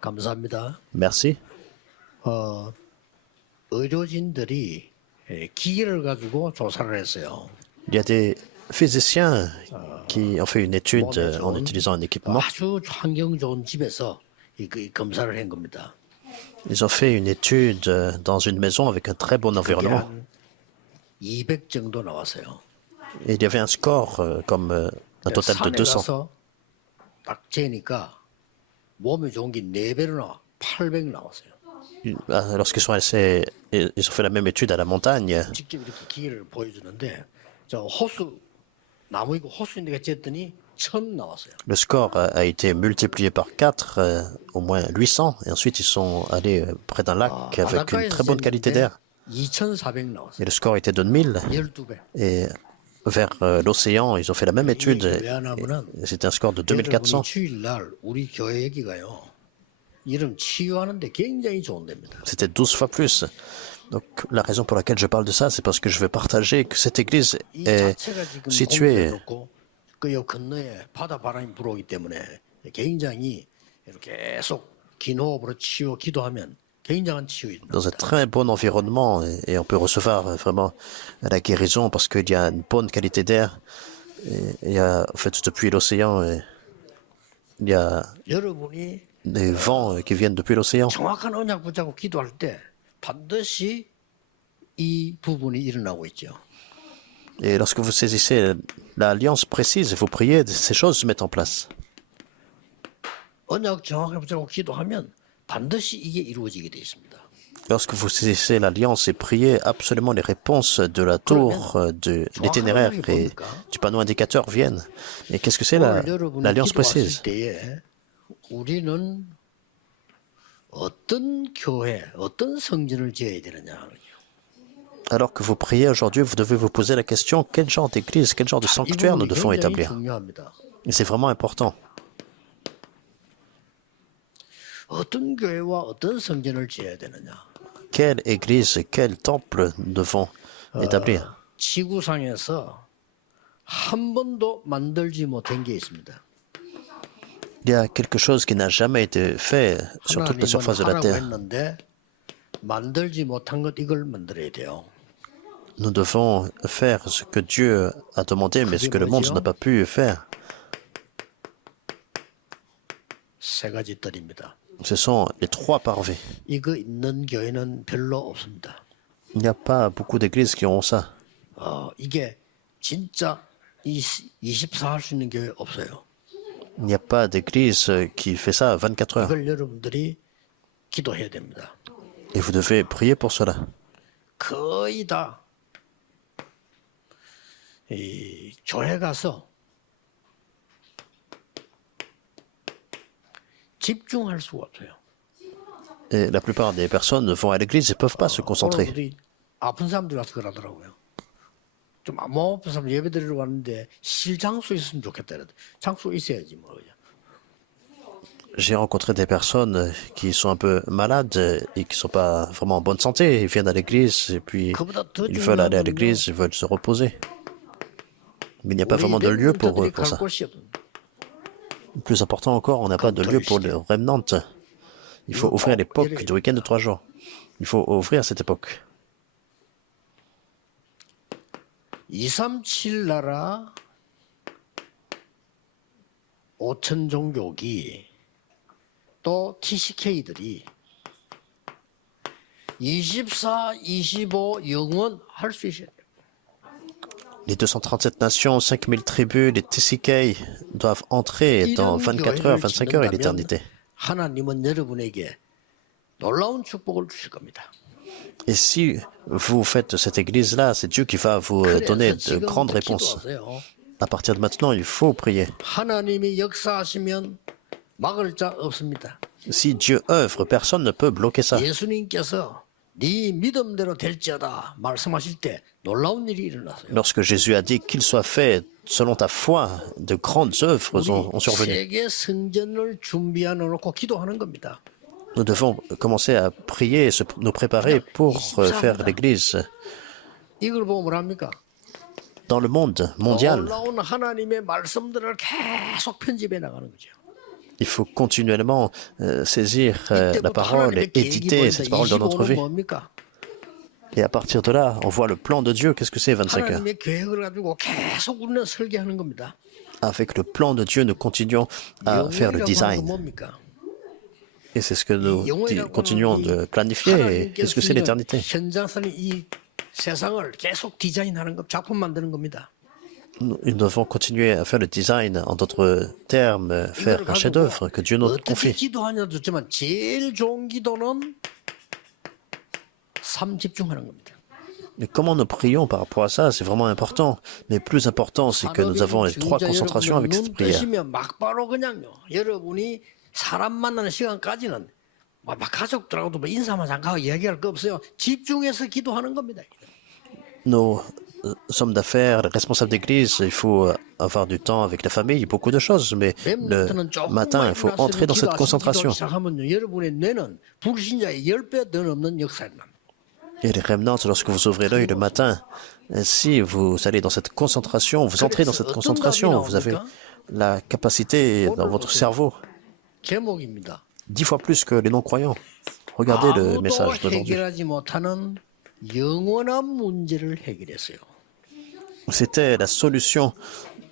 감사합니다. Merci. 의료진들이 기계를 가지고 조사를 했어요. Il y a des physiciens qui ont fait une étude 몸에 en 좋은 utilisant un équipement. 아주 환경 좋은 집에서 이 검사를 한 겁니다. Ils ont fait une étude dans une maison avec un très bon 그게 environnement. 한 200 정도 나왔어요. Et il y avait un score comme un total de 산에 200. 가서 딱 재니까 몸에 좋은 게 4배로 나와. 800 나왔어요. Lorsqu'ils sont allés, ils ont fait la même étude à la montagne. 직접 이렇게 기계를 보여주는데 저 호수 나무 있고 호수인데가 쟀더니 1000 나왔어요. Le score a été multiplié par 4, au moins 800. Et ensuite, ils sont allés près d'un lac avec une très bonne qualité d'air. 2400 Et 나왔어요. le score était de 1000. 12배. Et vers l'océan, ils ont fait la même étude. 왜 하냐면은 Et c'était un score de 여러분이 2400. 주일날 우리 교회 여기가요. 이름 치유하는데 굉장히 좋은 데입니다. C'était 12 fois plus. Donc, la raison pour laquelle je parle de ça, c'est parce que je veux partager que cette église 이 est 자체가 지금 située 공기가 좋고 그 건너에 바다 바람이 불어오기 때문에 굉장히 이렇게 계속 긴 호흡으로 치유 기도하면 굉장한 치유입니다. dans un très bon environnement et on peut recevoir vraiment la guérison parce qu'il y a une bonne qualité d'air. Et il y a, en fait, depuis l'océan, il y a 여러분이 des vents qui viennent depuis l'océan. 정확한 언약 붙잡고 기도할 때 반드시 이 부분이 일어나고 있죠. Et lorsque vous saisissez l'alliance précise et vous priez, ces choses se mettent en place. 언약 정확하게 붙잡고 기도하면 반드시 이게 이루어지게 되어 있습니다. Lorsque vous saisissez l'alliance et priez, absolument les réponses de la tour, de l'itinéraire et du panneau indicateur viennent. Et qu'est-ce que c'est 오늘 여러분이 l'alliance 기도하실 précise? 때에 우리는 어떤 교회, 어떤 성전을 지어야 되느냐. Alors que vous priez aujourd'hui, vous devez vous poser la question, quel genre d'église, quel genre de 이 sanctuaire nous 부분이 devons 굉장히 établir? 중요합니다. Et c'est vraiment important. 어떤 교회와 어떤 성전을 지어야 되느냐. Quelle église, quel temple nous devons établir? 지구상에서 한 번도 만들지 못한 게 있습니다. Il y a quelque chose qui n'a jamais été fait sur toute la 하나님은 surface de la 하라고 terre. 했는데 만들지 못한 것 이걸 만들어야 돼요. Nous devons faire ce que Dieu a demandé, mais ce que le monde n'a pas pu faire. 세 가지 뜰입니다. Ce sont les 3 parvets. 이거 있는 교회는 별로 없습니다. Il n'y a pas beaucoup d'églises qui ont ça. 이게 진짜 24 할 수 있는 교회 없어요. Il n'y a pas d'église qui fait ça à 24 heures. 이걸 여러분들이 기도해야 됩니다. Et vous devez prier pour cela. 거의 다 이 교회 가서 집중할 수가 없어요. Et la plupart des personnes vont à l'église et ne peuvent pas se concentrer. 오늘 우리 아픈 사람들 와서 그러더라고요. 좀 몸 아픈 사람 예배 드리러 왔는데 실 장소 있으면 좋겠다. 장소 있어야지 뭐. J'ai rencontré des personnes qui sont un peu malades et qui ne sont pas vraiment en bonne santé. Ils viennent à l'église et puis ils veulent aller à l'église, ils veulent se reposer. Mais il n'y a pas vraiment de lieu pour eux pour ça. Plus important encore, on n'a pas de lieu pour le remnant. Il faut ouvrir l'époque du week-end de 3 jours. Il faut ouvrir cette époque. 237 나라 5천 종족이 또 TCK들이 24, 25 영원 할 수 있어야 돼요. Les 237 nations, 5000 tribus, les TCK doivent entrer dans 24 heures, 25 heures et l'éternité. 하나님은 여러분에게 놀라운 축복을 주실 겁니다. Et si vous faites cette église-là, c'est Dieu qui va vous donner de grandes réponses. À partir de maintenant, il faut prier. 하나님이 역사하시면 막을 자 없습니다. Si Dieu œuvre, personne ne peut bloquer ça. 예수님께서 네 믿음대로 될지어다 말씀하실 때 놀라운 일이 일어났어요. Lorsque Jésus a dit qu'il soit fait selon ta foi, de grandes œuvres ont survenu. 세계 성전을 준비해 놓고 기도하는 겁니다. Nous devons commencer à prier et nous préparer pour faire l'église. 이걸 보고 뭐랍니까? Dans le monde mondial, 놀라운 하나님의 말씀들을 계속 편집해 나가는 거죠. Il faut continuellement saisir la 이때부터 parole et 하나님의 계획이 éditer 보인다. cette parole dans notre 25는 vie. 뭡니까? Et à partir de là, on voit le plan de Dieu. Qu'est-ce que c'est 25 heures? 하나님의 계획을 가지고 계속 우리는 설계하는 겁니다. Avec le plan de Dieu, nous continuons à faire le 영원이라고 하는 건 design. 뭡니까? Et c'est ce que nous 영원이라고 continuons 하는 de 이 planifier. Et qu'est-ce que c'est 하나님께서 l'éternité? 현장선이 이 세상을 계속 디자인하는 것, 작품 만드는 겁니다. Nous devons continuer à faire le design, en d'autres termes, faire un chef-d'œuvre que Dieu nous 어떻게 confie. 기도하냐도 좋지만 제일 좋은 기도는 삶 집중하는 겁니다. Et comment nous prions par rapport à ça, c'est vraiment important. Mais plus important, c'est que nous avons les 3 concentrations avec cette 눈 prière. 뜨시면 막바로 그냥요. 여러분이 사람 만나는 시간까지는 막 가족들하고도 뭐 인사만 잠깐 이야기할 거 없어요. 집중해서 기도하는 겁니다. Nos hommes d'affaires, les responsables d'église, il faut avoir du temps avec la famille, beaucoup de choses. Mais le matin, il faut entrer dans cette concentration. 시작하면요, 여러분의 뇌는 불신자의 10배 더 넘는 역사를 납니다. Et les remnants, lorsque vous ouvrez l'œil le matin, si vous allez dans cette concentration, vous entrez dans cette concentration, vous avez la capacité dans votre cerveau, 제목입니다. 10 fois plus que les non-croyants. Regardez le 아무도 message d'aujourd'hui. 해결하지 못하는 영원한 문제를 해결했어요. C'était la solution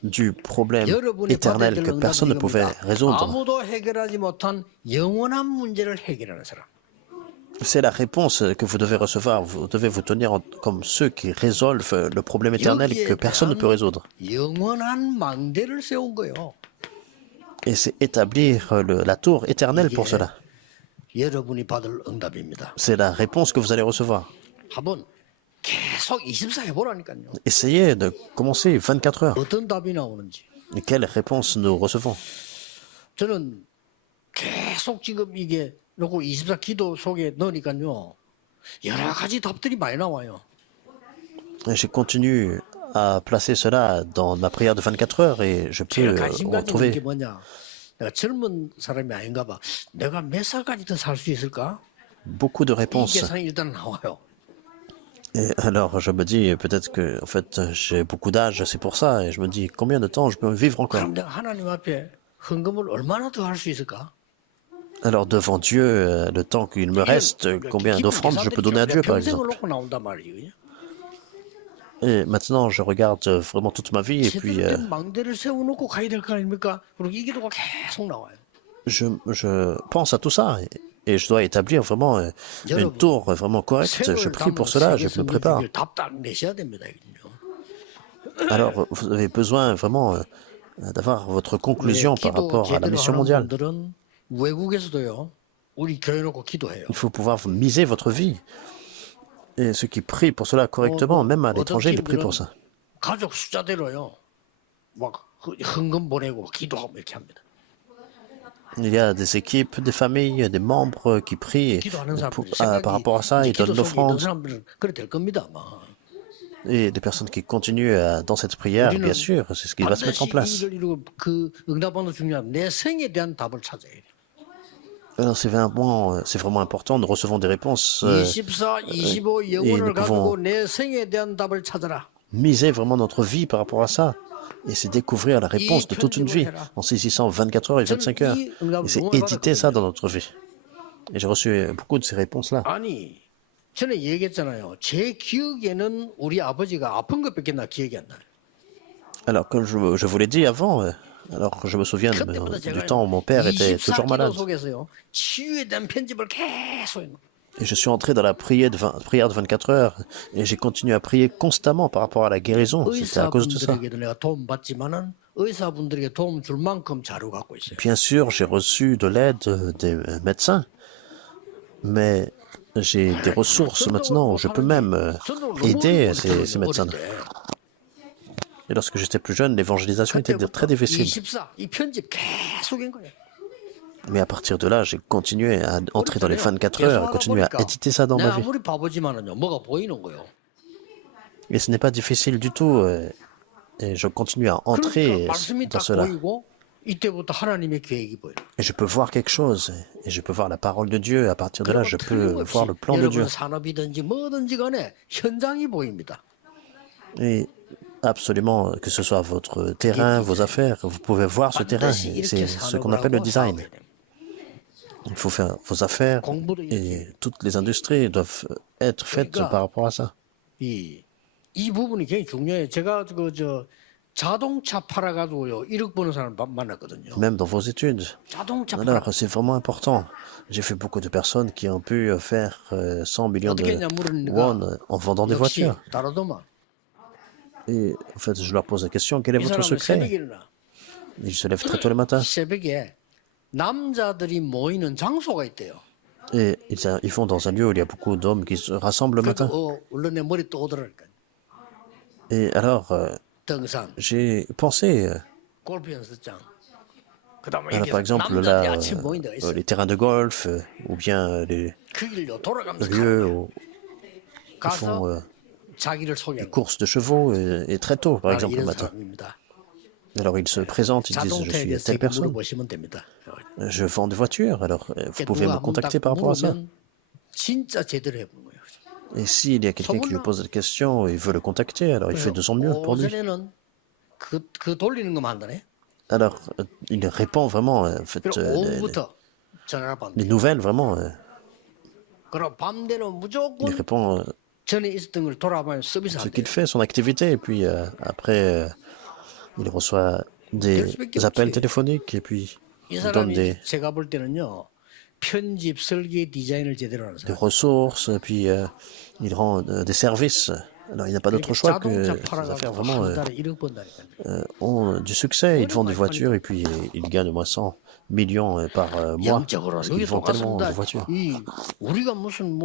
du problème 여러분이 받아야 éternel 될 que personne ne 응답은 pouvait 이겁니다. résoudre. 아무도 해결하지 못한 영원한 문제를 해결하는 사람. C'est la réponse que vous devez recevoir. Vous devez vous tenir comme ceux qui résolvent le problème éternel que personne ne peut résoudre. 영원한 망대를 세운 거예요. Et c'est établir la tour éternelle pour cela. 여러분이 받을 응답입니다. C'est la réponse que vous allez recevoir. 한번 계속 24 해보라니까요. Essayez de commencer 24 heures. 어떤 답이 나오는지. Et quelle réponse nous recevons? 저는 계속 지금 이게 놓고 24 기도 속에 넣으니까요. 여러 가지 답들이 많이 나와요. Et je continue à placer cela dans ma prière de 24 heures et je 제일 peux 관심 가지는 게 retrouver 뭐냐. 내가 젊은 사람이 아닌가 봐. 내가 몇 살까지 더 살 수 있을까? beaucoup de 이 réponses. 계산이 일단 나와요. Et alors je me dis peut-être que en fait j'ai beaucoup d'âge, c'est pour ça. Et je me dis combien de temps je peux vivre encore? 그럼 내가 하나님 앞에 헌금을 얼마나 더 할 수 있을까? Alors devant Dieu, le temps qu'il me reste, combien d'offrandes je peux donner à Dieu par 평생을 exemple? 놓고 나온단 말이에요. Et maintenant je regarde vraiment toute ma vie et puis 제대로 된 망대를 세워놓고 가야 될 거 아닙니까? 그리고 이 기도가 계속 나와요. je pense à tout ça et je dois établir vraiment une tour vraiment correcte. Je prie pour cela, je me prépare. 답답 내셔야 됩니다. 이거는요. Alors vous avez besoin vraiment d'avoir votre conclusion par rapport à la mission mondiale. 분들은 외국에서도요. 우리 교회 놓고 기도해요. Il faut pouvoir miser votre vie. Et ceux qui prient pour cela correctement, même à l'étranger, ils prient pour ça. 가족 숫자대로요. 막 헌금 보내고 기도하고 이렇게 합니다. Il y a des équipes, des familles, des membres qui prient 기도하는 사람들 par rapport à ça, ils donnent l'offrande. 사람들은 그래 될 겁니다. 아마. Et des personnes qui continuent dans cette prière, bien sûr, c'est ce qui va se mettre en place. 반드시 이를 이루고 그 응답받는 중요한 내 생에 대한 답을 찾아야 돼. Alors c'est vraiment important, nous recevons des réponses 24, 25 영혼을 가지고 내 생에 대한 답을 찾아라. miser vraiment notre vie par rapport à ça. Et c'est découvrir la réponse de toute une vie en saisissant 24 heures et 25 heures. Et c'est éditer ça dans notre vie. Et j'ai reçu beaucoup de ces réponses-là. 아니, 전에 얘기했잖아요. 제 기억에는 우리 아버지가 아픈 것밖에 나 기억이 안 나요. Alors, comme je vous l'ai dit avant, alors je me souviens du temps où mon père était toujours 24 malade. 기도 속에서요. 치유에 대한 편집을 계속 해요. Et je suis entré dans la prière de 24 heures et j'ai continué à prier constamment par rapport à la guérison. C'était à cause de ça. 의사분들에게도 내가 도움 받지만은 의사분들에게 도움 줄 만큼 자료 갖고 있어요. Bien sûr, j'ai reçu de l'aide des médecins, mais j'ai des ressources maintenant où je peux même aider ces médecins. Et lorsque j'étais plus jeune, l'évangélisation était très difficile. 24, 이 편집 계속 한 거예요. Mais à partir de là, j'ai continué à entrer dans les 24 heures et continuer à éditer ça dans ma vie. 아무리 바보지만은요, 뭐가 보이는 거예요. Et ce n'est pas difficile du tout. Et je continue à entrer 말씀이 dans 딱 cela. 보이고 이때부터 하나님의 계획이 보여요. Et je peux voir quelque chose. Et je peux voir la parole de Dieu. À partir de là, je peux voir le plan de Dieu. 여러분 산업이든지 뭐든지 간에 현장이 보입니다. Et absolument que ce soit votre terrain, vos affaires, vous pouvez voir ce terrain. 반드시 이렇게 C'est ce qu'on 산업을 appelle le 하고 design. 사업해야 됩니다. Il faut faire vos affaires 공부도 이렇게 et toutes les industries doivent être faites 그러니까 par rapport à ça. 이 부분이 굉장히 중요해요. 제가 자동차 팔아가지고요 1억 버는 사람 만났거든요. Même dans vos études. 자동차 팔아 Alors, c'est vraiment important. J'ai fait beaucoup de personnes qui ont pu faire 100 millions 어떻게 de 했냐 물으니까 won en vendant des 역시 voitures. 다르더만. Et en fait, je leur pose la question, quel est 이 votre 사람은 secret? 새벽에 일어나. Ils se lèvent très tôt le matin. 새벽에 남자들이 모이는 장소가 있대요. Et ils vont dans un lieu où il y a beaucoup d'hommes qui se rassemblent le 그러니까 matin. 물론 내 머리 또 오더라니까. Et alors, 등산, j'ai pensé, 골프 연습장. 그다음에 par 이렇게 exemple, 남자들이 là, 아침 모인 데가 있어요. les terrains de golf, ou bien les 그 길로 돌아가면서 lieux 가는 où ils 가서 font 자기를 des 소개하는 courses de chevaux, et très tôt, par 나는 exemple, le 이런 matin. 사람입니다. Alors, ils se présentent, ils disent, je 자동차에 suis 대해서 telle 이렇게 personne. 물어보시면 됩니다. Je vends des voitures, alors vous pouvez 누가 me 한번 contacter 딱 par rapport à ça. 물으면 진짜 제대로 해보는 거예요. Et s'il y a quelqu'un qui lui pose des questions et veut le contacter, alors il fait de son mieux pour lui. 오전에는 그 돌리는 것만 한다네. Alors, il répond vraiment, en fait, 그리고 오후부터 전화를 les 받는데. nouvelles, vraiment. 그럼 밤 되면 Il 무조건 répond 전에 있었던 걸 돌아보면 서비스 ce 한대. qu'il fait, son activité, et puis après, il reçoit des appels téléphoniques, et puis 이 il donne 사람이 제가 볼 때는요 편집, 설계, 디자인을 제대로 하는 des 사람. ressources, et puis il rend des services. Alors, il n'a pas d'autre choix que 자동차 ces affaires 팔아가지고 vraiment 한 달에 1억 번다니까요. ont du succès. Ils vendent des voitures, et puis ils gagnent au moins 100 millions par mois. 영적으로 Parce 여기 qu'ils vendent tellement de 똑같습니다. voitures. 우리가 무슨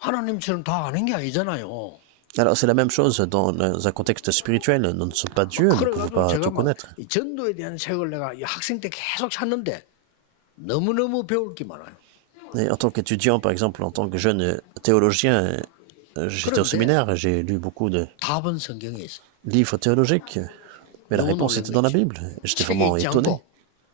하나님처럼 다 아는 게 아니잖아요. Alors, c'est la même chose dans un contexte spirituel. Nous ne sommes pas Dieu, nous ne pouvons 그래가지고 pas 제가 tout 막 connaître. 이 전도에 대한 책을 내가 이 학생 때 계속 찾는데 너무너무 배울 게 많아요. Et en tant qu'étudiant, par exemple, en tant que jeune théologien, j'étais au séminaire, j'ai lu beaucoup de 답은 성경에 있어. livres théologiques, mais la réponse était dans la Bible. J'étais 책에 vraiment 있지 étonné. 않고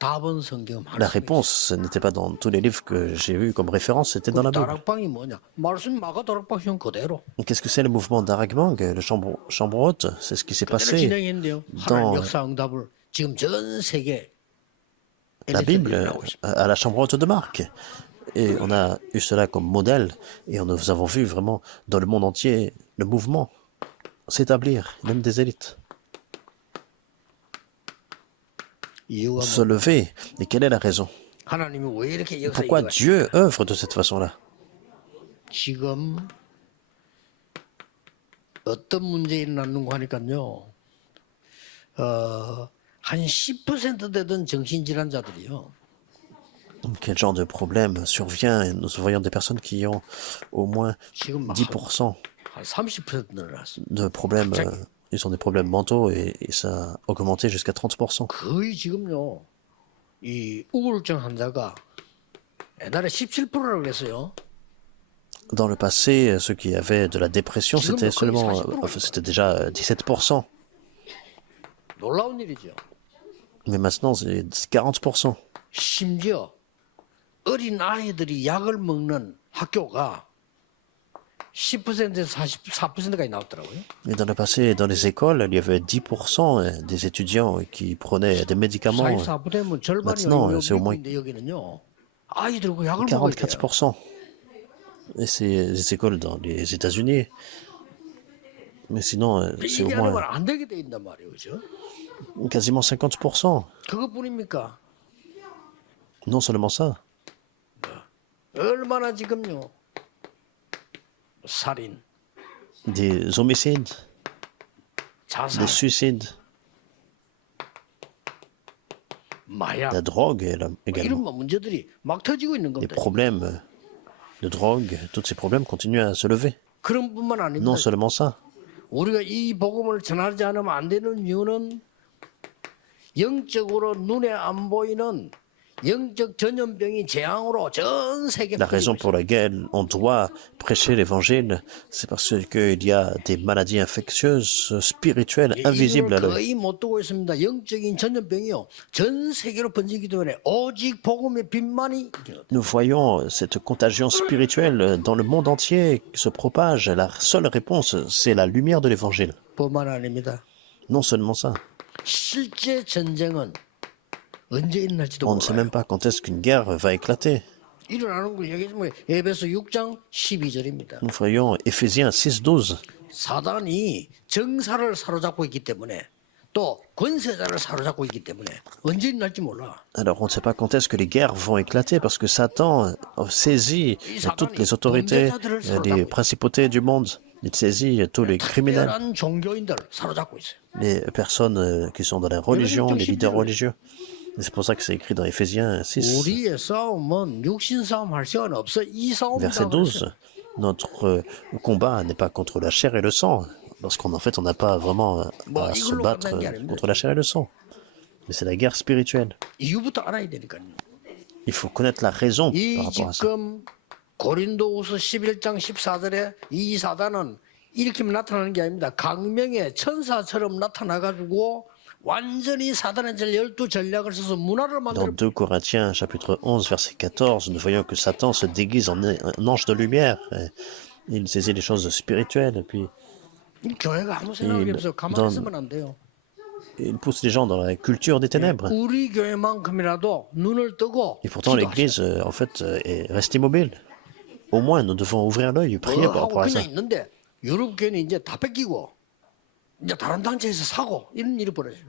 답은 성경 La 말씀에 있어. réponse ce n'était pas dans tous les livres que j'ai eus comme référence, c'était dans la Bible. 다락방이 뭐냐? 말씀 마가 다락방형 그대로. Qu'est-ce que c'est le mouvement d'Aragmang, le chambre haute? C'est ce qui s'est 그대로 passé 진행했는데요. 하나님 dans 역사 응답을 지금 전 세계 la Bible à la chambre haute de Marc. Et on a eu cela comme modèle, et nous avons vu vraiment dans le monde entier le mouvement s'établir, même des élites, 이유가 se lever. Et quelle est la raison? 하나님이 왜 이렇게 역사 Pourquoi 이유가 Dieu œuvre de cette façon-là? 지금 어떤 문제 일어나는 거 하니까요. 한 10% 되던 정신질환자들이요. Quel genre de problème survient? Et nous voyons des personnes qui ont au moins 지금 막 10% 한 30% 늘어났어. de problèmes, ils ont des problèmes mentaux, et ça a augmenté jusqu'à 30%. 거의 지금요. 이 우울증 환자가 옛날에 17%라고 그랬어요. Dans le passé, ceux qui avaient de la dépression, c'était seulement, enfin, c'était déjà 17%. 놀라운 일이죠. Mais maintenant, c'est 40%. 심지어 어린 아이들이 약을 먹는 학교가 10%에서 44%까지 나왔더라고요. Et dans le passé, dans les écoles, il y avait 10% des étudiants qui prenaient des médicaments. 44%면 절반이 Maintenant, c'est au moins 미국인데 여기는요. 아이들이 그 약을 먹어야 돼요. 44%. Et c'est les écoles dans les États-Unis. Mais sinon, c'est au 이게 하는 moins 안 되게 돼 있단 말이에요. 그죠? quasiment 50%. 그것뿐입니까? Non seulement ça. 얼마나 지금요. 살인, Des homicides, 자살, des suicides, 마약 la drogue également. 이런 문제들이 막 터지고 있는 Les 겁니다. problèmes de drogue, tous ces problèmes continuent à se lever. 그런 뿐만 아닙니다. Non seulement ça. 우리가 이 복음을 전하지 않으면 안 되는 이유는 영적으로 눈에 안 보이는 영적 전염병이 재앙으로 전 세계 La raison pour laquelle on doit prêcher l'évangile, c'est parce qu'il y a des maladies infectieuses, spirituelles, invisibles à 이름을 l'œil. 거의 못 두고 있습니다. 영적인 전염병이요. 전 세계로 번지기 때문에 오직 복음의 빛만이 Nous voyons cette contagion spirituelle dans le monde entier qui se propage. La seule réponse, c'est la lumière de l'évangile. 뿐만 아닙니다. Non seulement ça, 실제 전쟁은 언제 일어날지도 on ne sait 몰라요. même pas quand est-ce qu'une guerre va éclater. 일어나는 걸 얘기해주면 에베소 6장 12절입니다. Nous voyons Éphésiens 6:12. 사단이 정사를 사로잡고 있기 때문에 또 권세자를 사로잡고 있기 때문에 언제 일어날지 몰라. Alors, on ne sait pas quand est-ce que les guerres vont éclater parce que Satan saisit toutes les autorités, les principautés du monde. Il saisit tous les criminels, 특별한 종교인들 사로잡고 있어요. les personnes qui sont dans la religion, les leaders religieux. Et c'est pour ça que c'est écrit dans Éphésiens 6, 우리의 싸움은 육신 싸움 할 시간 없어. 이 싸움이다. verset 12. Notre combat n'est pas contre la chair et le sang, parce qu'en fait, on n'a pas vraiment à se battre contre la chair et le sang. Mais c'est la guerre spirituelle. 이유부터 알아야 되니까요. Il faut connaître la raison par 이 rapport à ça. 지금 고린도후서 11장 14절에 이 사단은 이렇게 나타나는 게 아닙니다. 강명의 천사처럼 나타나가지고 완전히 사단의 12 전략을 써서 문화를 Dans 만들어. 2 Corinthiens, chapitre 11, verset 14, nous voyons que Satan se déguise en un ange de lumière. Et il saisit les choses spirituelles, et puis 교회가 아무 생각이 없어. 가만히 있으면 안 돼요. il pousse les gens dans la culture des ténèbres. 우리 교회만큼이라도 눈을 뜨고 Et pourtant, 기도하셔야 l'Église, en fait, reste immobile. Au moins, nous devons ouvrir l'œil et prier par 하고 rapport à ça. 그냥 있는데 유럽 교회는 이제 다 뺏기고 이제 다른 단체에서 사고 이런 일이 벌어져요.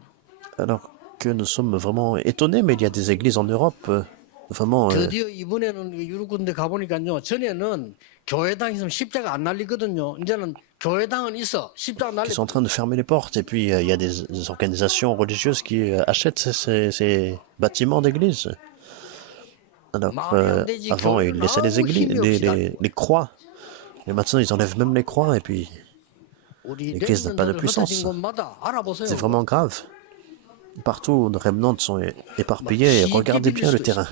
Alors que nous sommes vraiment étonnés, mais il y a des églises en Europe, vraiment, 드디어 이번에는 유럽 군데 가보니까요. 전에는 교회당 있으면 십자가 안 날리거든요. 이제는 교회당은 있어. 십자가 qui 날리. sont en train de fermer les portes. Et puis, il y a des organisations religieuses qui achètent ces bâtiments d'église. Alors, avant, ils laissaient les églises, les croix. Et maintenant, ils enlèvent même les croix. Et puis, 우리 l'Église n'a pas de 렘넌트들 puissance. 흩어진 곳마다 알아보세요. c'est vraiment grave. Partout, nos remnants sont éparpillés. Regardez bien le terrain.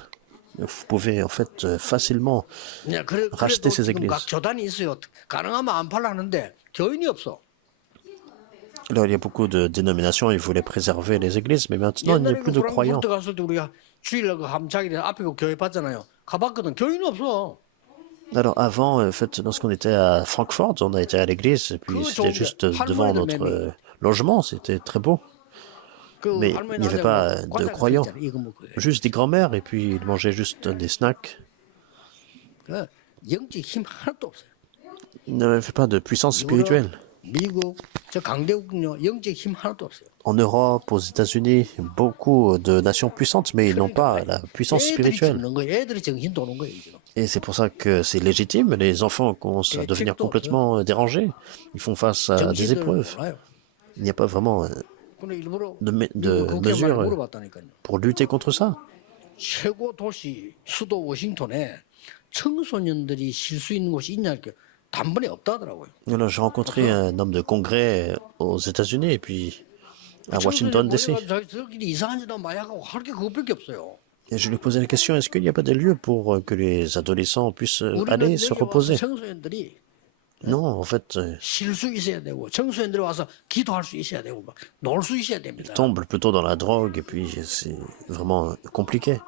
Vous pouvez, en fait, facilement 그냥 racheter 그래도 ces 지금 églises. 각 교단이 있어요. 가능하면 안 팔라는데 교인이 없어. Alors, il y a beaucoup de dénominations, ils voulaient préserver les églises, mais maintenant, il n'y a 옛날에 plus 그 de 프랑크푸르트 croyants. 갔을 때 우리가 주일날 그 함차기를 앞에 그 교회 봤잖아요. 가봤거든. 교인이 없어. Alors, avant, en fait, lorsqu'on était à Francfort, on a été à l'église, et puis c'était juste devant notre logement, c'était très beau. 그 Mais 할머니 il n'y avait 나중에 pas 뭐 de 과자 croyants, 있잖아요. 이거 먹고. juste des grands-mères, et puis ils mangeaient juste des snacks. 그 영적 힘 하나도 없어요. Ils n'avaient pas de puissance spirituelle. 미국 저 강대국은요 영적 힘 하나도 없어요. En Europe, aux États-Unis, beaucoup de nations puissantes, mais ils n'ont pas la puissance 애들이 spirituelle. 죽는 거예요. 애들이 정신 도는 거예요 지금. Et c'est pour ça que c'est légitime, les enfants commencent à devenir complètement dérangés. Ils font face à des 정신을 épreuves. 몰라요. Il n'y a pas vraiment 근데 일부러 de 미국 국회의원한테 mesures 물어봤다니까요. pour lutter contre ça. 최고 도시 수도 워싱턴에 청소년들이 쉴 수 있는 곳이 있냐 이렇게 단번에 없다더라고요. Alors, j'ai rencontré un homme de congrès aux États-Unis et puis à Washington DC. 저희들끼리 이상한 짓 하면 마약하고 할 게 그것밖에 없어요. Et je lui ai posé la question, est-ce qu'il n'y a pas des lieux pour que les adolescents puissent 우리는 aller se 여기 와서 reposer? 청소년들이 Non, en fait, 쉴 수 있어야 되고 청소년들이 와서 기도할 수 있어야 되고 놀 수 있어야 됩니다. ils tombent plutôt dans la drogue et puis c'est vraiment compliqué.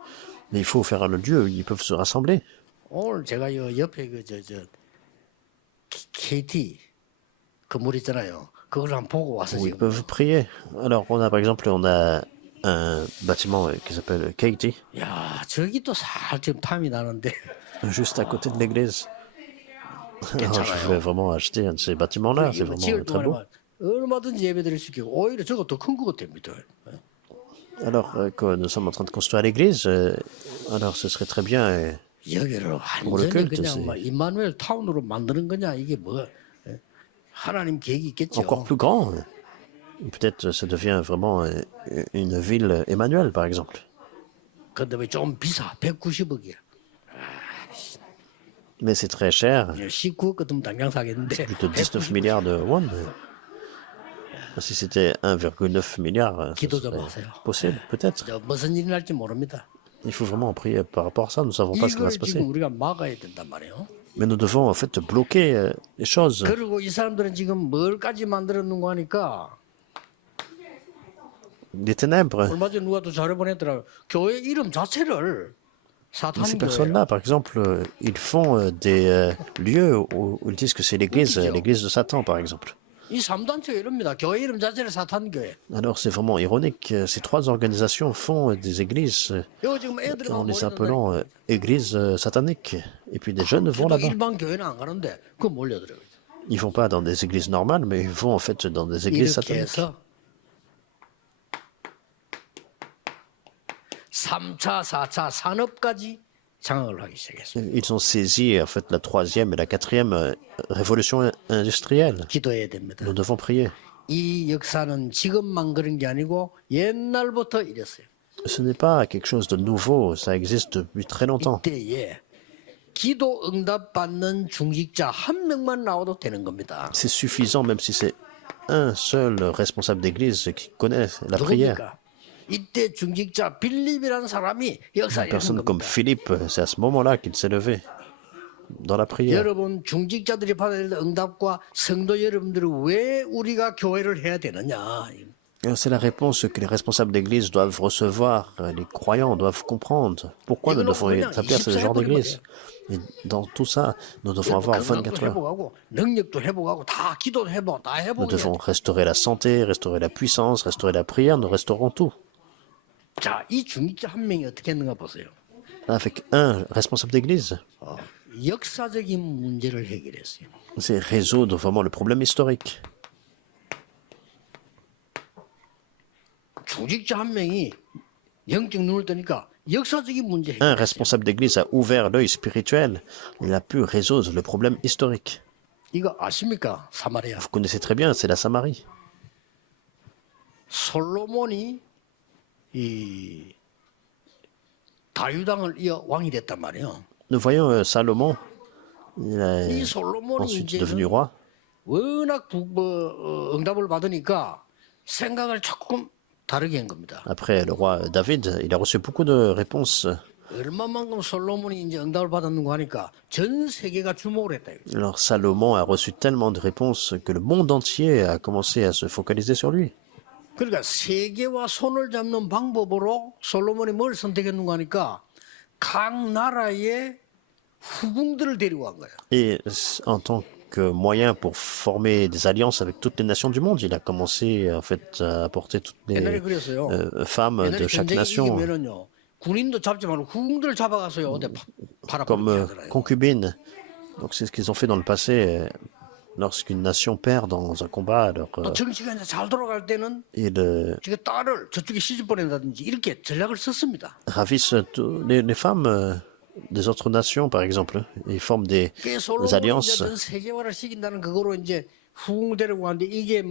Mais il faut faire le lieu où ils peuvent se rassembler. 오늘 제가 요 옆에 KT 건물 있잖아요. 그걸 한번 보고 와서 Où ils 지금 peuvent prier. Alors, on a par exemple, on a un bâtiment qui s'appelle Katie, 야 저기 또 살짝 탐이 나는데 juste à côté de l'église. Alors, je voulais vraiment acheter un de ces bâtiments-là, c'est 이거 vraiment 지을 très beau. 동안에만 얼마든지 예배드릴 수 있고 오히려 저거 더 큰 것 같습니다. Alors que nous sommes en train de construire l'église, alors ce serait très bien. 여기를 뭐를 완전히 끌 그냥 듯이. 막 임마누엘 타운으로 만드는 거냐 이게 뭐 하나님 계획이 있겠죠. Encore plus grand. Peut-être ça devient vraiment une ville Emmanuel, par exemple. 근데 왜 좀 비싸? 190억이야. Mais c'est très cher, 19억 같으면 당장 사겠는데. plus de 19 milliards de won. Si c'était 1,9 milliard, ça 기도 좀 serait 하세요. possible, peut-être. 저 무슨 일이 날지 모릅니다. Il faut vraiment prier par rapport à ça. Nous ne savons pas ce qui va 이걸 se passer. 지금 우리가 막아야 된단 말이에요. Mais nous devons en fait bloquer les choses. 그리고 이 사람들은 지금 뭘까지 만들었는가 하니까 Des ténèbres. 얼마 전에 누가 또 자료 보냈더라고요. 교회 이름 자체를 사탄 Ces 교회라. personnes-là, par exemple, ils font des lieux où ils disent que c'est l'église de Satan, par exemple. 이 3단체가 이럽니다. 교회 이름 자체를 사탄 교회. Alors c'est vraiment ironique. Ces trois organisations font des églises 이거 지금 애들이 en 막 les 모이는데 appelant églises sataniques. Et puis des jeunes vont 또 là-bas. 일반 교회는 안 가는데 그거 몰려들어요. Ils vont pas dans des églises normales, mais ils vont en fait dans des églises 이렇게 sataniques. 해서 3차, 4차 산업까지 장악을 하기 시작했어요. Ils ont saisi en fait la troisième et la quatrième révolution industrielle. 기도해야 됩니다. Nous devons prier. 이 역사는 지금만 그런 게 아니고 옛날부터 이랬어요. Ce n'est pas quelque chose de nouveau, ça existe depuis très longtemps. 이때에 기도 응답 받는 중직자 한 명만 나와도 되는 겁니다. C'est suffisant même si c'est un seul responsable d'église qui connaît la prière. 누굽니까? 이때 중직자 빌립이라는 사람이 역사에 Une personne 이룬 comme 겁니다. Philippe, c'est à ce moment-là qu'il s'est levé dans la prière. 여러분 중직자들이 받아야 될 응답과 성도 여러분들이 왜 우리가 교회를 해야 되느냐. C'est la réponse que les responsables d'église doivent recevoir, les croyants doivent comprendre pourquoi nous devons établir ce genre d'église. Et dans tout ça, nous devons avoir 24 heures. 회복하고 능력도 회복하고 다 기도도 회복 다 Nous 회복해야 devons restaurer la santé, restaurer la puissance, restaurer la prière, nous restaurons tout. 자, 이 중직자 한 명이 어떻게 했는가 보세요. Avec un responsable d'église, 역사적인 문제를 해결했어요. c'est résoudre vraiment le problème historique. 중직자 한 명이 영적 눈을 뜨니까 역사적인 문제 Un 해결했어요. responsable d'église a ouvert l'œil spirituel, il a pu résoudre le problème historique. 이거 아십니까? 사마리아. Vous connaissez très bien, c'est la Samarie. 솔로몬이 이 다윗왕을 이어 왕이 됐단 말이에요. Nous voyons Salomon, il 이 est 솔로몬이 ensuite 이제 devenu roi. 워낙 응답을 받으니까 생각을 조금 다르게 한 겁니다. Après le roi David, il a reçu beaucoup de réponses. 얼마만큼 솔로몬이 이제 응답을 받았는가 하니까 전 세계가 주목을 했다. 이거죠. Alors Salomon a reçu tellement de réponses que le monde entier a commencé à se focaliser sur lui. 그러니까 세계와 손을 잡는 방법으로 솔로몬이 뭘 선택했는가 하니까 각 나라의 후궁들을 데리고 간 거예요. Et en tant que moyen pour former des alliances avec toutes les nations du monde, il a commencé en fait à apporter toutes 옛날에 les 그랬어요. femmes 옛날에 de chaque 전쟁이 nation 이기면은요 군인도 잡지 말고 후궁들을 잡아가서요 어디 comme 팔아버리게 하더라고요. concubines. Donc c'est ce qu'ils ont fait dans le passé. Lorsqu'une nation perd dans un combat, alors 또 정치가 이제 잘 돌아갈 때는 ils 지금 딸을 저쪽에 시집 보낸다든지 이렇게 전략을 썼습니다. ravissent les femmes des autres nations, par exemple. Ils forment des 그게 솔로몬이 이제 alliances. 전 세계화를 시킨다는 그거로 이제 후궁 데리고 가는데 이게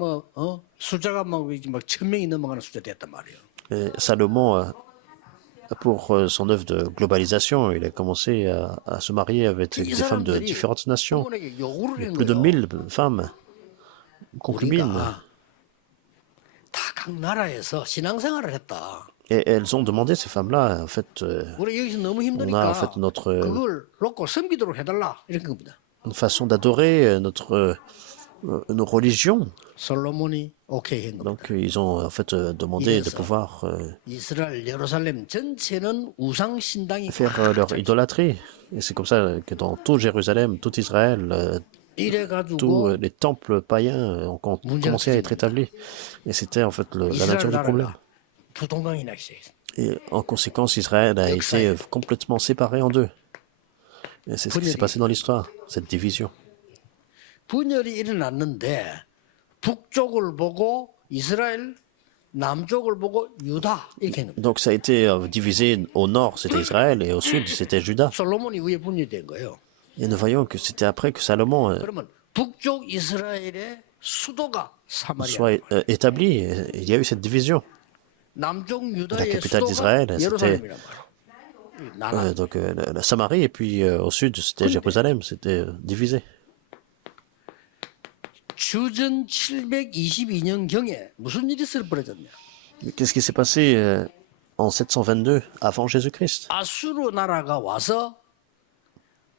숫자가 막 1,000명이 넘어가는 숫자 됐단 말이에요. Et Salomon, pour son œuvre de globalisation, il a commencé à se marier avec 이 des femmes de 사람들이 différentes nations. 후궁에게 요구를 한 Plus de 거예요. 1000 femmes concubines. 우리가 다 각 나라에서 신앙생활을 했다. Et elles ont demandé, ces femmes-là, en fait, 우리 여기서 너무 on a en 힘드니까 fait notre 그걸 놓고 섬기도록 해달라 이런 겁니다. une façon d'adorer nos religions. 솔로몬이 오케이 한 겁니다. Donc ils ont en fait demandé de pouvoir 이스라엘 예루살렘 전체는 우상 신당이 faire leur idolâtrie. Et c'est comme ça que dans tout Jérusalem, tout Israël, tous 이래가지고 les temples païens ont commencé à être établis. Et c'était en fait la nature 이스라엘 du problème. 나라가 두 동강이 나기 시작했어요. Et en conséquence, Israël a été complètement séparé en deux. Et c'est ce qui s'est passé dans l'histoire, cette division. 분열이 일어났는데 북쪽을 보고 이스라엘, 남쪽을 보고 유다 이렇게 했는 거예요. Donc ça a été divisé au nord, c'était Israël, et au sud, c'était Juda. 솔로몬이 위에 분열된 거예요. Et nous voyons que c'était après que Salomon 그러면 북쪽 이스라엘의 수도가 사마리아, soit établi. Il y a eu cette division. 남쪽 La 유다의 capitale 수도가 d'Israël, c'était 예루살렘이란 말이에요. 나라. donc la Samarie, et puis au sud, c'était Jérusalem, c'était divisé. 주전 722년 경에 무슨 일이 벌어졌냐? Mais qu'est-ce qui s'est passé en 722 avant Jésus-Christ. 아수르 나라가 와서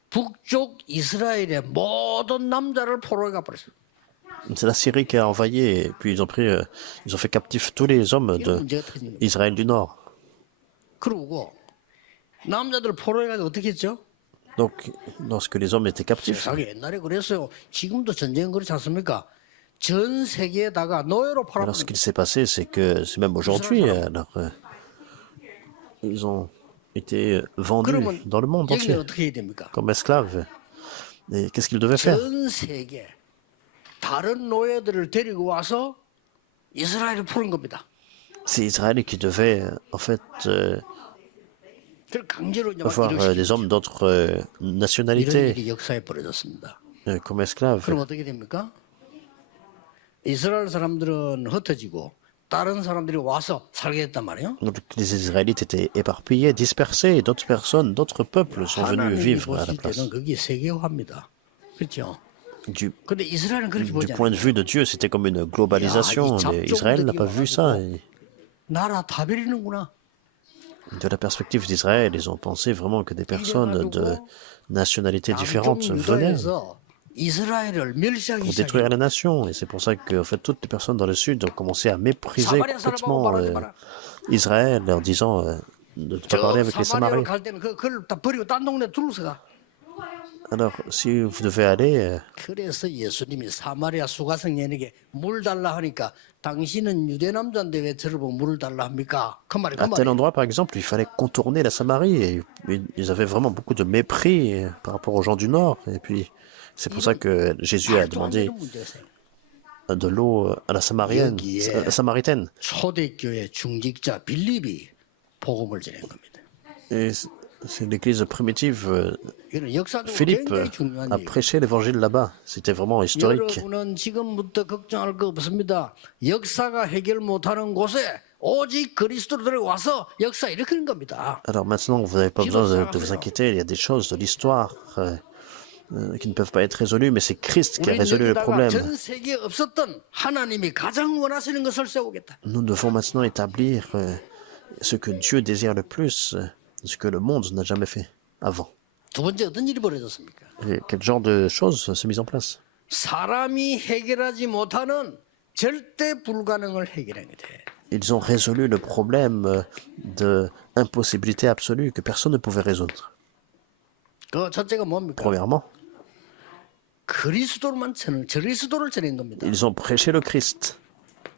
북쪽 이스라엘의 모든 남자를 포로해 가버렸어요. C'est la Syrie qui a envahi et puis ils ont fait captifs tous les hommes d'Israël du Nord. 그러고 남자들 포로해가지고 어떻게 했죠? Donc, lorsque les hommes étaient captifs, 세상에 옛날에 그랬어요. 지금도 전쟁 그렇지 않습니까? 전 세계에다가 노예로 alors ce 팔아버린 qu'il s'est passé, c'est que c'est même aujourd'hui, alors ils ont été vendus 그러면 dans le monde 여기는 entier 어떻게 해야 됩니까? comme esclaves. Et qu'est-ce qu'ils devaient faire? 전 세계 다른 노예들을 데리고 와서 이스라엘을 푸는 겁니다. C'est Israël qui devait en fait 그걸 강제로 이제 막 avoir des hommes d'autres 이런 nationalités 일이 역사에 벌어졌습니다. comme esclaves. 그럼 어떻게 됩니까? 이스라엘 사람들은 흩어지고 다른 사람들이 와서 살게 됐단 말이에요. Donc les Israélites étaient éparpillés, dispersés, et d'autres personnes, d'autres peuples sont venus 하나님이 vivre à la 보실 place. 때는 그게 세계화입니다. 그렇죠? Du, 근데 이스라엘은 그렇게 du 보지 point de 않아요. vue de Dieu, c'était comme une globalisation. Mais Israël n'a pas vu ça. Et 나라 다 베리는구나. de la perspective d'Israël, ils ont pensé vraiment que des personnes de nationalités différentes 남쪽 venaient 유다에서 이스라엘을 멸시하기 pour détruire 시작해요. la nation. Et c'est pour ça que en fait, toutes les personnes dans le sud ont commencé à mépriser 사마리아 사람하고 complètement 말하지 마라. Israël en disant de ne pas parler 저 avec les 사마리아로 Samaritans. 갈 때는 그걸 다 버리고 딴 동네 둘러서 가. Alors, si vous devez aller, 그래서 예수님이 사마리아 수가성년에게 물 달라 하니까 당신은 유대 남자인데 왜 저를 보고 물을 달라 합니까? 그 말이 그 à tel 말이에요. endroit, par exemple, il fallait contourner la Samarie. Et ils avaient vraiment beaucoup de mépris par rapport aux gens du Nord. Et puis, c'est pour ça que Jésus a 말도 안 demandé 되는 문제세요. de l'eau à la Samaritaine. 초대교회 중직자 빌립이 복음을 전한 겁니다. Et c'est l'église primitive. 이건 역사적으로 Philippe 굉장히 중요한 a 얘기예요. prêché l'évangile là-bas. C'était vraiment historique. 여러분은 지금부터 걱정할 거 없습니다. 역사가 해결 못하는 곳에 오직 그리스도로 들어와서 역사 일으키는 겁니다. Alors maintenant, vous n'avez pas besoin de vous inquiéter. Il y a des choses de l'histoire qui ne peuvent pas être résolues, mais c'est Christ qui a 우리는 résolu le 여기다가 problème. 전 세계에 없었던 하나님이 가장 원하시는 것을 세우겠다. Nous devons maintenant établir ce que Dieu désire le plus, ce que le monde n'a jamais fait avant. 두 번째 어떤 일이 벌어졌습니까? Et quel genre de choses s'est mis en place? 사람이 해결하지 못하는 절대 불가능을 해결한 게 돼. Ils ont résolu le problème de impossibilité absolue que personne ne pouvait résoudre. 그 첫째가 뭡니까? Premièrement, 그리스도를 전한 겁니다. ils ont prêché le Christ.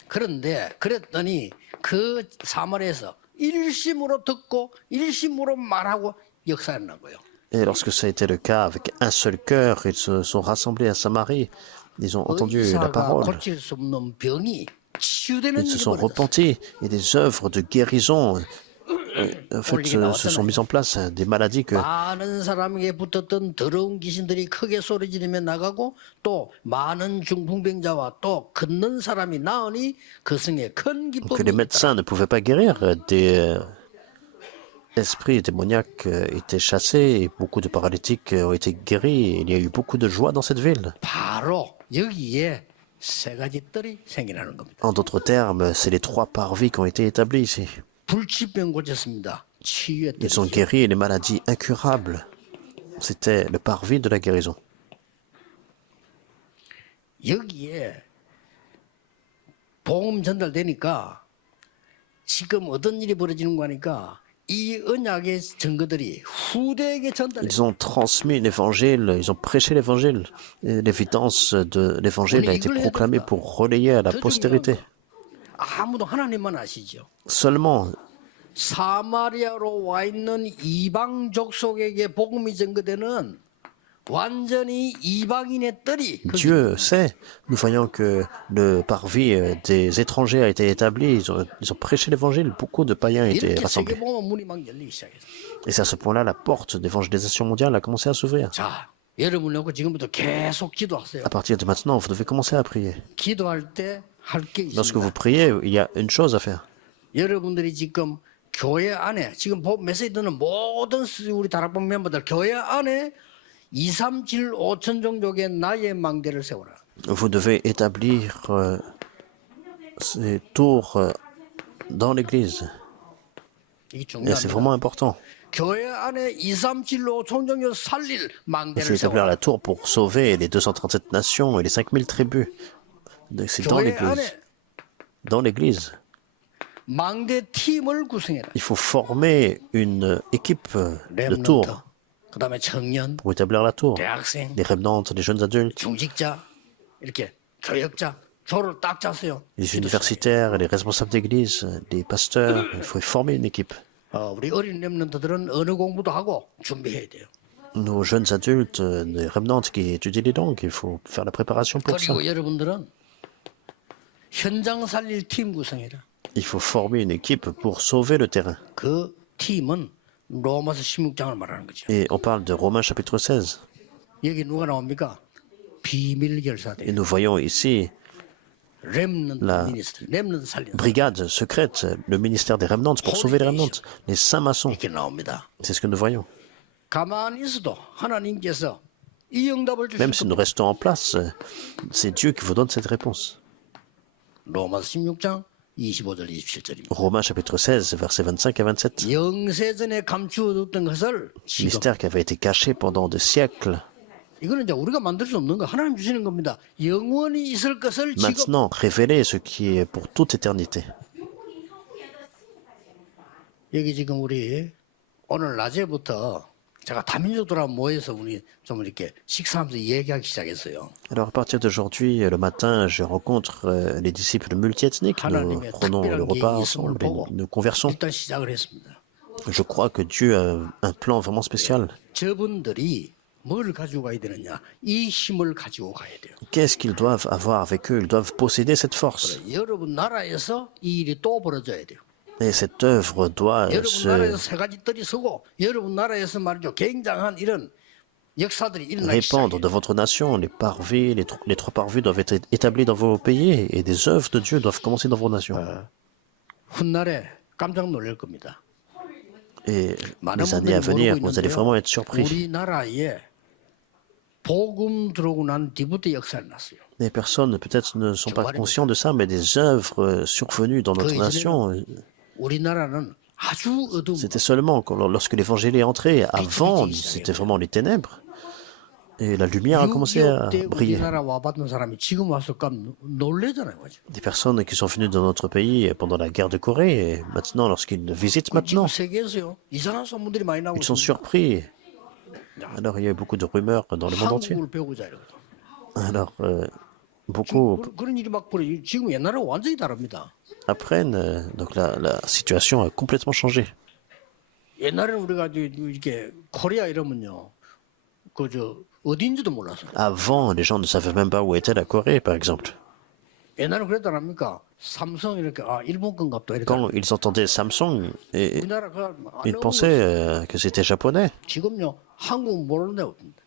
그런데 그랬더니 그 사마리아에서 일심으로 듣고 일심으로 말하고 역사가 난 거예요. Et lorsque ça a été le cas, avec un seul cœur, ils se sont rassemblés à Samarie. Ils ont entendu la 의사가 parole. 고칠 수 없는 병이 치유되는 Ils se 일이 sont 벌어졌어요. repentis et des œuvres de guérison en fait, se sont mises en place, des maladies que 많은 사람에게 붙었던 더러운 귀신들이 크게 소리 지르며 나가고 또 많은 중풍병자와 또 걷는 사람이 나으니 그 성에 큰 que 기쁨이 les 있다. médecins ne pouvaient pas guérir. Des esprits démoniaques étaient chassés et beaucoup de paralytiques ont été guéris. Il y a eu beaucoup de joie dans cette ville. 바로 여기에 세 가지 뜰이 생겨나는 겁니다. En d'autres termes, c'est les trois parvis qui ont été établis ici. 불치병 고쳤습니다. 치유의 Ils ont 뜰이죠. guéri les maladies incurables. C'était le parvis de la guérison. 여기에 복음 전달되니까 지금 어떤 일이 벌어지는 거니까 이 언약의 증거들이 후대에게 전달돼요. Ils ont transmis l'évangile, ils ont prêché l'évangile. Et l'évidence de l'évangile a été proclamée pour relayer à la postérité. 아무도 하나님만 아시죠. Seulement, 사마리아로 와 있는 이방 족속에게 복음이 전거되는 완전히 이방인의 뜰이 Dieu sait. Nous voyons que le parvis des étrangers a été établi. Ils ont prêché l'évangile. Beaucoup de païens étaient 이렇게 rassemblés. 세계복음 문이 막 열리기 시작했어요. Et c'est à ce point-là, la porte d'évangélisation mondiale a commencé à s'ouvrir. 자, 여러분 놓고 지금부터 계속 기도하세요. À partir de maintenant, vous devez commencer à prier. 기도할 때 할 게 Lorsque vous 있습니다. priez, il y a une chose à faire. 여러분들이 지금 교회 안에 지금 메시지 듣는 모든 우리 다락방 멤버들 교회 안에 237 5천 종족의 나의 망대를 세워라. Vous devez établir ces tours dans l'église. 이게 Et c'est vraiment 중요합니다. important. 교회 안에 237로 총정을 살릴 Il faut 망대를 établir la 세워라. tour pour sauver les 237 nations et les 5000 tribus. C'est dans 교회 l'Église. 안에 Dans l'Église. 망대 팀을 구성해라. Il faut former une équipe de tour 렘넌트, 그다음에 청년, pour établir la tour. 대학생, Les remnantes, les jeunes adultes, 중직자, 이렇게 교역자 조를 딱 짰어요. les universitaires, les responsables d'église, les pasteurs. Il faut former une équipe. 우리 어린 렘넌트들은 언어 공부도 하고 준비해야 돼요. Nos jeunes adultes, les remnantes qui étudient les langues, il faut faire la préparation pour ça. 그리고 여러분들은 현장 살릴 팀 구성해라. Il faut former une équipe pour sauver le terrain. 그 팀은 로마서 16장을 말하는 거죠. Et on parle de Romains chapitre 16. 여기 누가 나옵니까? 비밀 Et 결사대. nous voyons ici 렘넌트 La 미니스트리, 렘넌트 살리는 brigade secrète, le ministère des remnantes pour sauver les remnantes. Les saints maçons, 이렇게 나옵니다. c'est ce que nous voyons. 가만히 있어도 하나님께서 이 응답을 Même 주실 si nous 겁니다. restons en place, c'est Dieu qui vous donne cette réponse. 로마서 16장 25절 27절입니다. Romains chapitre 16, versets 25 et 27. 영세전에 감추어뒀던 것을 지금 Mystère qui avait été caché pendant des siècles. 이거는 이제 우리가 만들 수 없는 거 하나님 주시는 겁니다. 영원히 있을 것을 지금 Maintenant, révéler ce qui est pour toute éternité. 여기 지금 우리 오늘 낮에부터 제가 다민족들하고 모여서 우리 좀 이렇게 식사하면서 얘기하기 시작했어요. Alors à partir d'aujourd'hui, le matin, je rencontre les disciples multiethniques. Nous 하나님의 prenons le 특별한 repas 계획이 있음을 ensemble 보고 et nous conversons. 일단 시작을 했습니다. Je crois que Dieu a un plan vraiment spécial. 저분들이 뭘 가지고 가야 되느냐? 이 힘을 가지고 가야 돼요. Qu'est-ce qu'ils doivent avoir avec eux? Ils doivent posséder cette force. 여러분 나라에서 이 일이 또 벌어져야 돼요. Et cette œuvre doit 여러분 나라에서 세 가지 뜰이 서고 여러분 나라에서 말이죠 굉장한 이런 역사들이 일어나기 répandre 시작해요. de votre nation. Les parvis, les trois parvis doivent être établis dans vos pays et des œuvres de Dieu doivent commencer dans vos nations. 훗날에 깜짝 놀랄 겁니다. Et 많은 les années à 분들이 venir, 모르고 vous allez 있는데요. vraiment être surpris. 우리나라에 복음 들어오고 난 뒤부터 역사를 났어요. Les personnes peut-être ne sont pas conscients de ça, mais des œuvres survenues dans notre nation, 우리나라는 아주 어두운 c'était seulement lorsque l'évangile est entré. Avant, c'était vraiment les ténèbres. Et la lumière a commencé à 6.25때 briller. 우리나라 와봤던 사람이 지금 와서 깜 놀래잖아요. 그죠? Des personnes qui sont venues dans notre pays pendant la guerre de Corée, et maintenant, lorsqu'ils visitent 지금 maintenant, 세계에서요 이상한 소문들이 많이 나오고 ils sont 있습니다. surpris. Alors, il y a eu beaucoup de rumeurs dans le monde entier. 한국을 배우자 이러거든. Alors, beaucoup 그런 일이 막 벌어요. 지금 옛날하고 완전히 다릅니다. apprennent. Donc, la situation a complètement changé. 옛날에는 우리가 이렇게 코리아 이러면요, 그저 어디인지도 몰랐어요. Avant, les gens ne savaient même pas où était la Corée, par exemple. 옛날에 그랬단 합니까? 삼성 이렇게 일본 건갑다 이렇게. Quand ils entendaient Samsung, et 우리나라가 ils pensaient que c'était japonais. 지금요 한국 모르는 데 없습니다.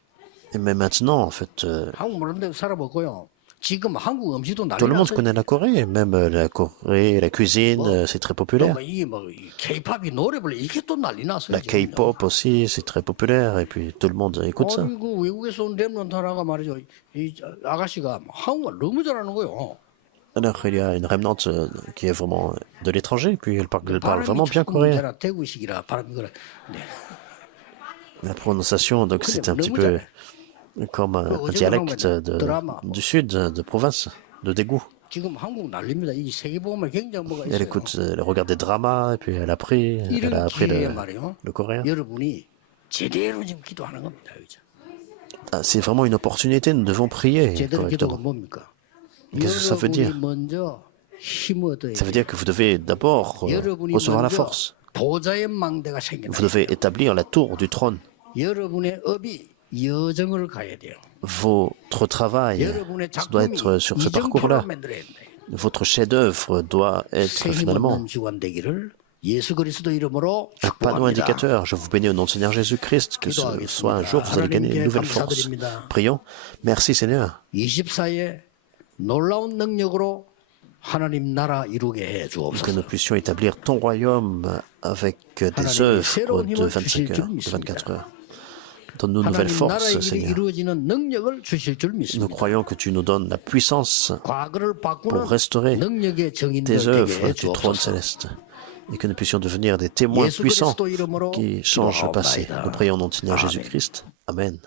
Mais maintenant, en fait, 한국 모르는 데 살아보고요. 지금 한국 음식도 난리 tout le monde 났어요. connaît la Corée. Même la Corée, la cuisine, c'est très populaire. 이게 뭐 K-팝이 노래 불러 이게 또 난리 났어요. La K-pop aussi, c'est très populaire. Et puis, tout le monde écoute ça. 아니 그 외국에서 온 랩런트 하나가 말이죠. 이 아가씨가 한국말 너무 잘하는 거요. Alors, il y a une remnante qui est vraiment de l'étranger, puis elle parle 발음이 vraiment bien 조금 coréen. 문제라 대구식이라 발음이 그래. 네. La prononciation, donc, c'est un petit peu comme un dialecte du sud, de province, de Daegu. 지금 한국 난립니다. 이 세계보험에 굉장히 뭐가 Elle 있어요. écoute, elle regarde des dramas, et puis elle a appris 이런 기회에 le, 말이요. le coréen. 여러분이 제대로 지금 기도하는 겁니다. 그죠? Ah, c'est vraiment une opportunité, nous devons prier 제대로 기도가 correctement. 뭡니까? Qu'est-ce que ça veut dire? 여러분이 먼저 힘 얻어야 Ça veut 돼요. dire que vous devez d'abord 여러분이 recevoir la 먼저 force. 보좌의 망대가 생겨나요. Vous devez établir la tour du trône. 여러분의 업이 여정을 가야 돼요. Votre travail 여러분의 ça doit 작품이 être sur ce 이정표를 parcours-là. 만들어야 돼요. Votre chef-d'œuvre doit être 새 힘 finalement 얻는 주간 되기를 예수 그리스도 이름으로 un panneau 축복합니다. indicateur. Je vous bénis au nom du Seigneur Jésus-Christ, que ce soit un jour vous allez gagner une nouvelle force. Prions. Merci Seigneur. 24에 놀라운 능력으로 하나님 나라 이루게 해 Que 주옵소서. nous puissions établir ton royaume avec des œuvres de 25 heures, de 24 heures. Donne-nous une nouvelle 하나님 force, 나라의 일이 Seigneur. 이루어지는 능력을 주실 줄 Nous 믿습니다. croyons que tu nous donnes la puissance 과거를 pour 바꾸는 restaurer 능력의 tes 정인들 되게 œuvres 해 du trône 주옵소서. céleste. et que nous puissions devenir des témoins 예수 puissants 그리스도 이름으로 qui changent le passé. 기도하옵나이다. Nous prions au nom du Seigneur 아멘. Jésus-Christ. Amen.